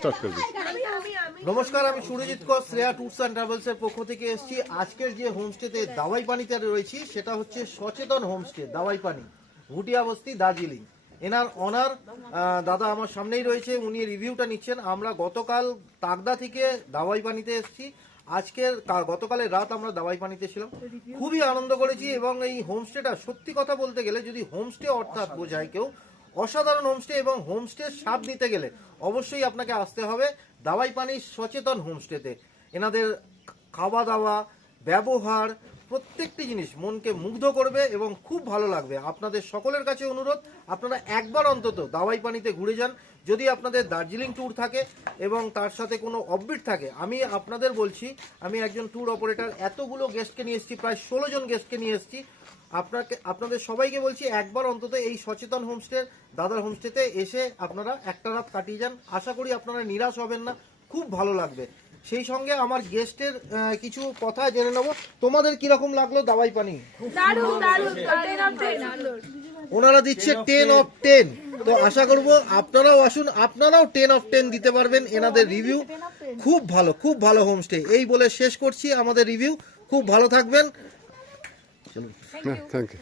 Start कर दीजिए। নমস্কার, আমি সুরজিৎ কর, শ্রেয়া ট্যুরস অ্যান্ড ট্রাভেলসের পক্ষ থেকে এসেছি। আজকের যে হোমস্টেতে দাওয়াই পানিতে রয়েছি সেটা হচ্ছে সচেতন হোমস্টে দাওয়াই পানি, ভুটিয়া বস্তি, দার্জিলিং। এনার অনার দাদা আমার সামনেই রয়েছে, উনি রিভিউটা নিচ্ছেন। আমরা গতকাল তাগদা থেকে দাওয়াই পানিতে এসেছি। গতকালের রাত আমরা দাওয়াই পানিতে ছিলাম, খুবই আনন্দ করেছি। এবং এই হোমস্টেটা সত্যি কথা বলতে গেলে, যদি হোমস্টে অর্থাৎ বোঝায় কেউ অসাধারণ হোমস্টে, এবং হোমস্টের স্বাদ নিতে গেলে অবশ্যই আপনাকে আসতে হবে দাওয়াই পানির সচেতন হোমস্টেতে। এনাদের খাওয়া দাওয়া, ব্যবহার, প্রত্যেকটি জিনিস মনকে মুগ্ধ করবে এবং খুব ভালো লাগবে। আপনাদের সকলের কাছে অনুরোধ, আপনারা একবার অন্তত দাওয়াই পানিতে ঘুরে যান। যদি আপনাদের দার্জিলিং ট্যুর থাকে এবং তার সাথে কোনো অফবিট থাকে, আমি আপনাদের বলছি, আমি একজন ট্যুর অপারেটর, এতগুলো গেস্টকে নিয়ে এসেছি, প্রায় 16 জন গেস্টকে নিয়ে এসেছি। আপনাদের সবাইকে বলছি একবার অন্তত এই সচেতন হোমস্টে, দাদার হোমস্টেতে এসে আপনারা একটা রাত কাটিয়ে যান। আশা করি আপনারা নিরাশ হবেন না, খুব ভালো লাগবে। সেই সঙ্গে আমার গেস্টের কিছু কথা জেনে নেব। তোমাদের কিরকম লাগলো দাওয়াই পানি? ওনারা দিচ্ছে 10 অফ 10। তো আশা করব আপনারাও আসুন, আপনারাও 10 অফ 10 দিতে পারবেন। এনাদের রিভিউ খুব ভালো, খুব ভালো হোমস্টে। এই বলে শেষ করছি আমাদের রিভিউ। খুব ভালো থাকবেন। Thank you.